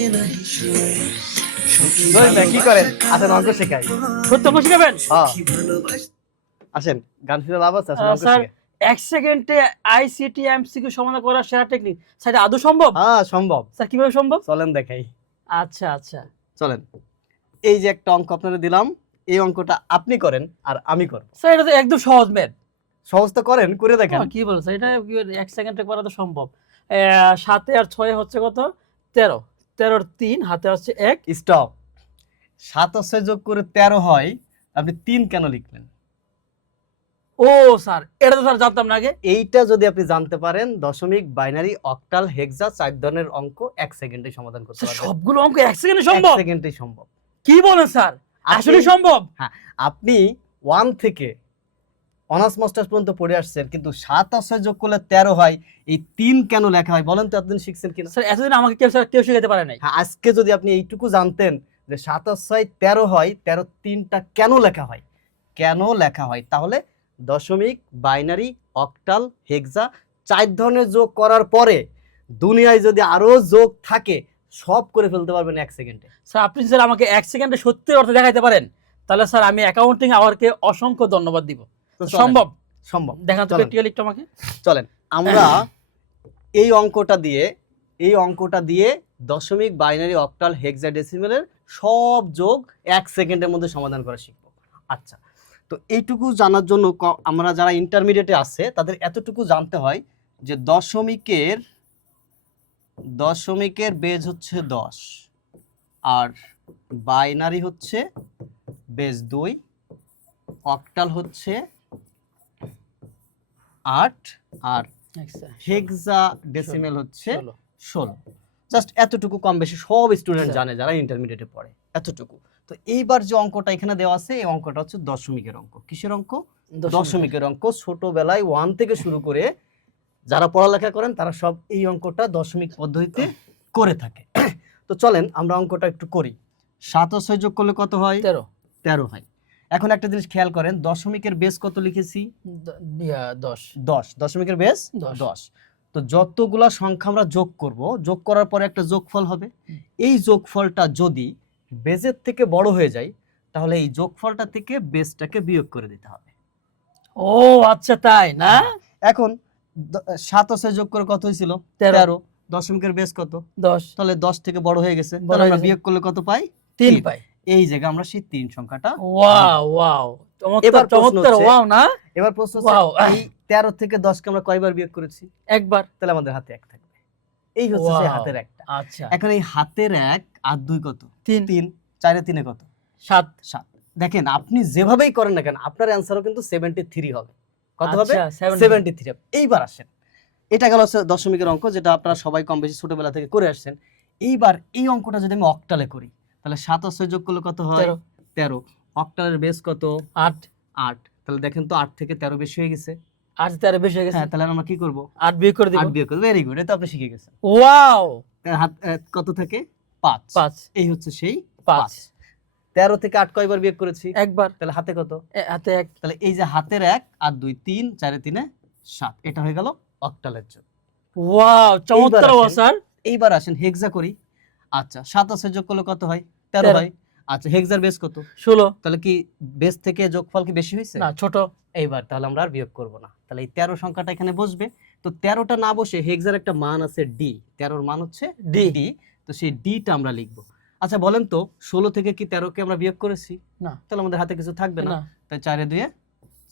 কি করেন? আসেন অঙ্ক শেখাই। সত্য অঙ্ক শিখাবেন? আসেন, গান শুনে লাভ আছে, আসেন অঙ্ক স্যার, শেখাই। 1 সেকেন্ডে আইসিটি এমসিকিউ সমাধান করার সেরা টেকনিক। স্যার, এটা আদৌ সম্ভব? হ্যাঁ সম্ভব। স্যার, কিভাবে সম্ভব? চলেন দেখাই। আচ্ছা আচ্ছা, চলেন। এই যে একটা অঙ্ক আপনারা দিলাম, এই অঙ্কটা আপনি করেন আর আমি করব। স্যার এটা তো একদম সহজ ম্যাথ। সহজ তো করেন, করে দেখেন। কি বলেন স্যার, এটা 1 সেকেন্ডে করা তো সম্ভব। 7 আর 6 হচ্ছে কত? 13। 13 3 হাতে হচ্ছে 1। স্টপ। 7 আর 6 যোগ করে 13 হয়, আপনি 3 কেন লিখলেন? ও স্যার, এটা তো স্যার জানতাম না আগে। এইটা যদি আপনি জানতে পারেন, দশমিক, বাইনারি, অক্টাল, হেক্সা 4 ধরনের অঙ্ক 1 সেকেন্ডে সমাধান করতে স্যার, পারবেন। সবগুলো অঙ্ক 1 সেকেন্ডে সম্ভব? 1 সেকেন্ডেই সম্ভব। কি বলেন স্যার, আসলে সম্ভব? হ্যাঁ, আপনি 1 থেকে অনার্স মাস্টার্স পর্যন্ত পড়ে আসছেন, কিন্তু 7 আর 6 যোগ করলে 13 হয়, এই 3 কেন লেখা হয় বলেন তো? এতদিন শিখছেন কিনা? স্যার, এতদিন আমাকে কেউ শেখাতে পারে নাই। হ্যাঁ, আজকে যদি আপনি এইটুকু জানতেন যে 7 আর 6 13 হয়, 13 3টা কেন লেখা হয়, কেন লেখা হয়, তাহলে দশমিক, বাইনারি, অক্টাল, হেক্সা 4 ধরনের যোগ করার পরে দুনিয়ায় যদি আরো যোগ থাকে, সব করে ফেলতে পারবেন 1 সেকেন্ডে। স্যার, আপনি স্যার আমাকে 1 সেকেন্ডে সত্যি অর্থ দেখাইতে পারেন, তাহলে স্যার আমি অ্যাকাউন্টিং আওয়ারকে অসংখ্য ধন্যবাদ দিব। তো চলেন। সম্ভব? সম্ভব। দেখান তো চলেন। প্র্যাকটিক্যালি একটু আমাকে। চলেন আমরা এই অঙ্কটা দিয়ে দশমিক, বাইনারি, অক্টাল, হেক্সাডেসিমেলের সব যোগ 1 সেকেন্ডের মধ্যে সমাধান করা শিখব। আচ্ছা, তো এইটুকু জানার জন্য আমরা যারা ইন্টারমিডিয়েটে আছে তাদের এতটুকু জানতে হয় যে দশমিকের বেজ হচ্ছে 10, আর বাইনারি হচ্ছে বেজ 2, অক্টাল হচ্ছে 8, আর হেক্সাডেসিমেল হচ্ছে 16। জাস্ট এতটুকু কম বেশি সব স্টুডেন্ট জানে যারা ইন্টারমিডিয়েটে পড়ে, এতটুকু। তো এইবার যে অঙ্কটা এখানে দেওয়া আছে, এই অঙ্কটা হচ্ছে দশমিকের অঙ্ক। কিসের অঙ্ক? দশমিকের অঙ্ক। ছোটবেলায় 1 থেকে শুরু করে যারা পড়ালেখা করেন তারা সব এই অঙ্কটা দশমিক পদ্ধতিতে করে থাকে। তো চলেন আমরা অঙ্কটা একটু করি। 7 ও 6 যোগ করলে কত হয়? 13 হয়। এখন একটা জিনিস খেয়াল করেন, দশমিকের বেস কত লিখেছি? 10। 10। দশমিকের বেস 10। তো যতগুলা সংখ্যা আমরা যোগ করব, যোগ করার পরে একটা যোগফল হবে। এই যোগফলটা যদি বেজের থেকে বড় হয়ে যায়, তাহলে এই যোগফলটা থেকে বেসটাকে বিয়োগ করে দিতে হবে। ও আচ্ছা, তাই না? এখন 7 ও 6 যোগ করে কত হয়েছিল? 13। দশমিকের বেস কত? 10। তাহলে 10 থেকে বড় হয়ে গেছে, তাহলে আমরা বিয়োগ করলে কত পাই? 3 পাই। এই জায়গায় আমরা সেই 3 সংখ্যাটা। ওয়াও ওয়াও, চমৎকার চমৎকার, ওয়াও না? এবার প্রশ্ন হচ্ছে এই 13 থেকে 10 কে আমরা কয়বার বিয়োগ করেছি? একবার। তাহলে আমাদের হাতে 1 থাকবে। এই হচ্ছে সেই হাতের 1টা। আচ্ছা, এখন এই হাতের 1 আর 2 কত? 3। 4 এ 3 এ কত? 7। দেখেন আপনি যেভাবেই করেন না কেন, আপনার অ্যানসারও কিন্তু 73 হবে। কত হবে? আচ্ছা, 73 হবে। এইবার আসেন, এটা গেল দশমিকের অঙ্ক, যেটা আপনারা সবাই কম বেশি ছোটবেলা থেকে করে আসছেন। এইবার এই অঙ্কটা যদি আমি অক্টালে করি, তাহলে 7 আর 6 যোগ করলে কত হয়? 13। অক্টালের বেস কত? 8। তাহলে দেখেন তো 8 থেকে 13 বেশি হয়ে গেছে। 8 13 বেশি হয়ে গেছে। হ্যাঁ, তাহলে আমরা কি করব? 8 বিয়োগ করে দিব। 8 বিয়োগ করব। ভেরি গুড, এটা আপনি শিখে গেছেন। ওয়াও, হাত কত থাকে? 5। এই হচ্ছে সেই 5। 13 থেকে 8 কয়বার বিয়োগ করেছি? একবার। তাহলে হাতে কত? হাতে 1। তাহলে এই যে হাতের 1 আর 2 3, 4 এ 3 এ 7, এটা হয়ে গেল অক্টালের যোগ। ওয়াও, চমৎকার স্যার। এইবার আসেন হেক্সা করি। আচ্ছা, 7 আর 6 যোগ করলে কত হয়? 13 হয়। আচ্ছা, হেক্সার বেস কত? 16। তাহলে কি বেস থেকে যোগফল কি বেশি হয়েছে? না, ছোট। এইবার তাহলে আমরা আর বিয়োগ করব না, তাহলে এই 13 সংখ্যাটা এখানে বসবে। তো 13টা না বসে হেক্সার একটা মান আছে ডি, 13 এর মান হচ্ছে ডি। তো সেই ডিটা আমরা লিখব। আচ্ছা বলেন তো, 16 থেকে কি 13 কে আমরা বিয়োগ করেছি? না। তাহলে আমাদের হাতে কিছু থাকবে না। তাই 4 এ 2 এ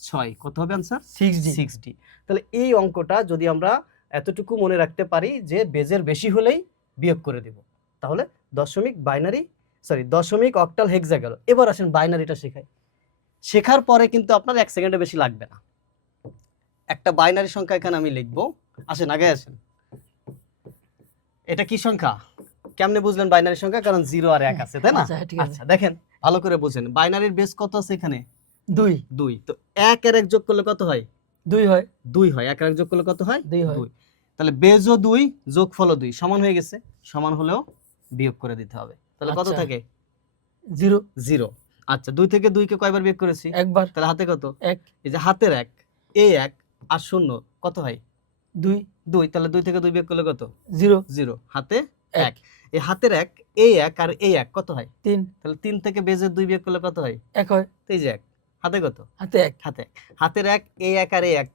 6, কত হবে आंसर? 6D। তাহলে এই অঙ্কটা যদি আমরা এতটুকু মনে রাখতে পারি যে বেজের বেশি হলেই বিয়োগ করে দিব, তাহলে দশমিক, অক্টাল, হেক্সা গেল। এবার আসেন বাইনারিটা শেখাই। শেখার পরে কিন্তু আপনার 1 সেকেন্ডে বেশি লাগবে না। একটা বাইনারি সংখ্যা এখানে আমি লিখবো। আসেন আগে আসেন, এটা কি সংখ্যা? কেমনে বুঝলেন বাইনারি সংখ্যা? কারণ 0 আর 1 আছে, তাই না? আচ্ছা দেখেন, ভালো করে বুঝেন, বাইনারির বেস কত আছে এখানে? 2। তো 1 এর 1 যোগ করলে কত হয়? 2 হয়। 1 এর 1 যোগ করলে কত হয়? 2 হয়। তাহলে বেজও 2, যোগফলও 2, সমান হয়ে গেছে। সমান হলেও বিয়োগ করে দিতে হবে। তাহলে কত থাকে? 0। আচ্ছা, 2 থেকে 2 কে কয়বার বিয়োগ করেছি? একবার। তাহলে হাতে কত? 1। এই যে হাতের 1, এই 1 আর 0 কত হয়? 2। তাহলে 2 থেকে 2 বিয়োগ করলে কত? 0। হাতে 1। এই হাতের 1 এই 1 আর এই 1 কত হয়? 3। তাহলে 3 থেকে বেজে 2 বিয়োগ করলে কত হয়? 1 হয়। তো এই যে 1 হাতে কত? হাতে 1। হাতে হাতের 1 এই 1 আর এই 1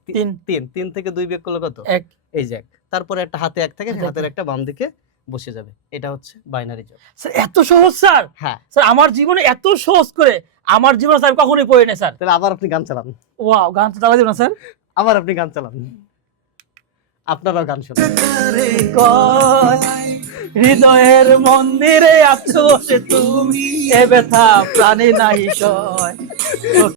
3। 3 থেকে 2 বিয়োগ করলে কত? 1। এই যে 1, তারপরে একটা হাতে 1 থাকে, হাতে হাতের এক। একটা বাম দিকে বসে যাবে। এটা হচ্ছে বাইনারি যোগ। স্যার এত সহজ স্যার? হ্যাঁ। স্যার আমার জীবনে এত সহজ করে আমার জীবনে স্যার কখনোই পড়ি নাই স্যার। তাহলে আবার আপনি গান চালান। ওয়াও, গান তো চালাই দিবেন না স্যার? আবার আপনি গান চালান। আপনারাও গান শোনেন। হৃদয়ের মন্দিরে আছো সে তুমি, এ ব্যথা প্রাণে নাই সয়।